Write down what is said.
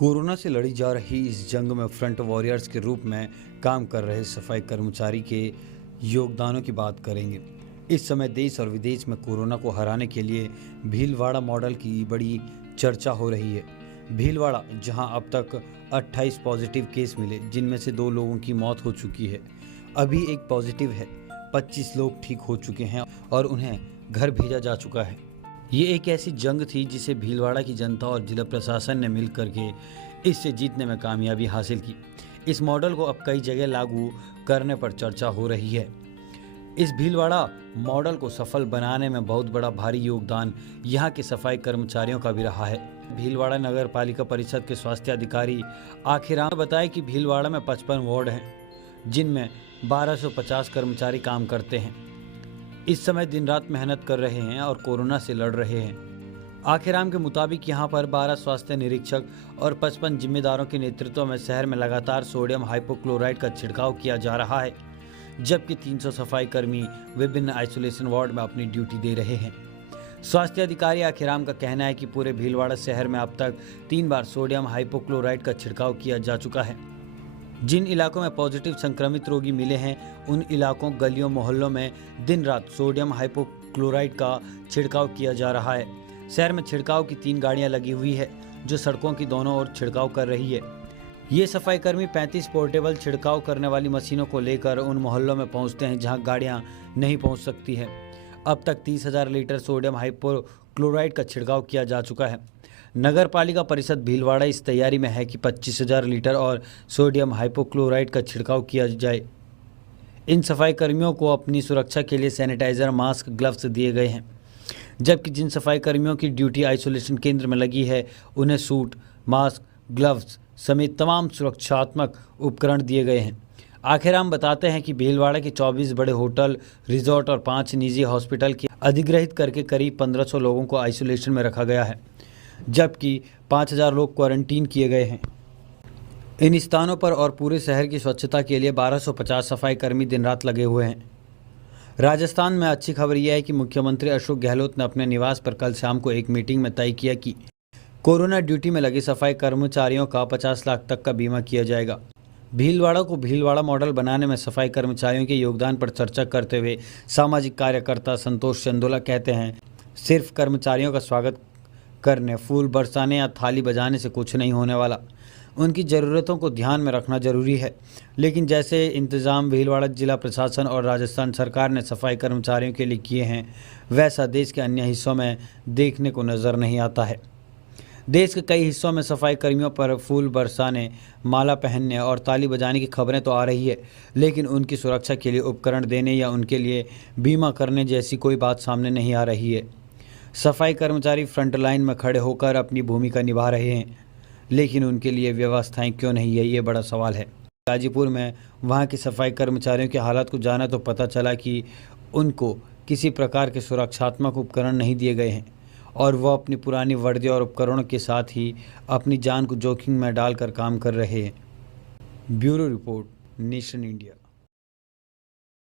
Corona से लड़ी जा रही इस जंग में फ्रंट वॉरियर्स के रूप में काम कर रहे सफाई कर्मचारी के योगदानों की बात करेंगे। इस समय देश और विदेश में कोरोना को हराने के लिए भीलवाड़ा मॉडल की बड़ी चर्चा हो रही है। भीलवाड़ा, जहां अब तक 28 पॉजिटिव केस मिले, जिनमें से 2 लोगों की मौत हो चुकी है, अभी एक पॉजिटिव है, 25 लोग ठीक हो चुके हैं और उन्हें घर भेजा जा चुका है। ये एक ऐसी जंग थी जिसे भीलवाड़ा की जनता और जिला प्रशासन ने मिलकर के इससे जीतने में कामयाबी हासिल की। इस मॉडल को अब कई जगह लागू करने पर चर्चा हो रही है। इस भीलवाड़ा मॉडल को सफल बनाने में बहुत बड़ा भारी योगदान यहाँ के सफाई कर्मचारियों का भी रहा है। भीलवाड़ा नगर पालिका परिषद के स्वास्थ्य अधिकारी आखिराम ने बताया कि भीलवाड़ा में 55 वार्ड हैं, जिनमें 1250 कर्मचारी काम करते हैं। इस समय दिन रात मेहनत कर रहे हैं और कोरोना से लड़ रहे हैं। आखिराम के मुताबिक यहाँ पर 12 स्वास्थ्य निरीक्षक और 55 जिम्मेदारों के नेतृत्व में शहर में लगातार सोडियम हाइपोक्लोराइड का छिड़काव किया जा रहा है, जबकि 300 सफाई कर्मी विभिन्न आइसोलेशन वार्ड में अपनी ड्यूटी दे रहे हैं। स्वास्थ्य अधिकारी आखिराम का कहना है कि पूरे भीलवाड़ा शहर में अब तक 3 बार सोडियम हाइपोक्लोराइड का छिड़काव किया जा चुका है। जिन इलाकों में पॉजिटिव संक्रमित रोगी मिले हैं, उन इलाकों, गलियों, मोहल्लों में दिन रात सोडियम हाइपोक्लोराइड का छिड़काव किया जा रहा है। शहर में छिड़काव की 3 गाड़ियां लगी हुई है, जो सड़कों की दोनों ओर छिड़काव कर रही है। ये सफाई कर्मी 35 पोर्टेबल छिड़काव करने वाली मशीनों को लेकर उन मोहल्लों में पहुंचते हैं जहां गाड़ियां नहीं पहुंच सकती हैं। अब तक 30,000 लीटर सोडियम हाइपोक्लोराइड का छिड़काव किया जा चुका है। नगर पालिका परिषद भीलवाड़ा इस तैयारी में है कि 25,000 लीटर और सोडियम हाइपोक्लोराइड का छिड़काव किया जाए। इन सफाई कर्मियों को अपनी सुरक्षा के लिए सैनिटाइजर, मास्क, ग्लव्स दिए गए हैं, जबकि जिन सफाई कर्मियों की ड्यूटी आइसोलेशन केंद्र में लगी है, उन्हें सूट, मास्क, ग्लव्स समेत तमाम सुरक्षात्मक उपकरण दिए गए हैं। आखिराम बताते हैं कि भीलवाड़ा के 24 बड़े होटल, रिजॉर्ट और 5 निजी हॉस्पिटल की अधिग्रहित करके करीब 1500 लोगों को आइसोलेशन में रखा गया है, जबकि 5000 लोग क्वारंटीन किए गए हैं। इन स्थानों पर और पूरे शहर की स्वच्छता के लिए 1250 सफाई कर्मी दिन रात लगे हुए हैं। राजस्थान में अच्छी खबर यह है कि मुख्यमंत्री अशोक गहलोत ने अपने निवास पर कल शाम को एक मीटिंग में तय किया कि कोरोना ड्यूटी में लगे सफाई कर्मचारियों का 50 लाख तक का बीमा किया जाएगा। भीलवाड़ा को भीलवाड़ा मॉडल बनाने में सफाई कर्मचारियों के योगदान पर चर्चा करते हुए सामाजिक कार्यकर्ता संतोष चंदोला कहते हैं, सिर्फ कर्मचारियों का स्वागत करने, फूल बरसाने या थाली बजाने से कुछ नहीं होने वाला। उनकी ज़रूरतों को ध्यान में रखना जरूरी है, लेकिन जैसे इंतज़ाम भीलवाड़ा जिला प्रशासन और राजस्थान सरकार ने सफाई कर्मचारियों के लिए किए हैं, वैसा देश के अन्य हिस्सों में देखने को नज़र नहीं आता है। देश के कई हिस्सों में सफाई कर्मियों पर फूल बरसाने, माला पहनने और ताली बजाने की खबरें तो आ रही है, लेकिन उनकी सुरक्षा के लिए उपकरण देने या उनके लिए बीमा करने जैसी कोई बात सामने नहीं आ रही है। सफाई कर्मचारी फ्रंट लाइन में खड़े होकर अपनी भूमिका निभा रहे हैं, लेकिन उनके लिए व्यवस्थाएं क्यों नहीं है, ये बड़ा सवाल है। गाजीपुर में वहां के सफाई कर्मचारियों की हालत को जाना तो पता चला कि उनको किसी प्रकार के सुरक्षात्मक उपकरण नहीं दिए गए हैं और वह अपनी पुरानी वर्दी और उपकरणों के साथ ही अपनी जान को जोखिम में डालकर काम कर रहे हैं। Bureau report, nation India.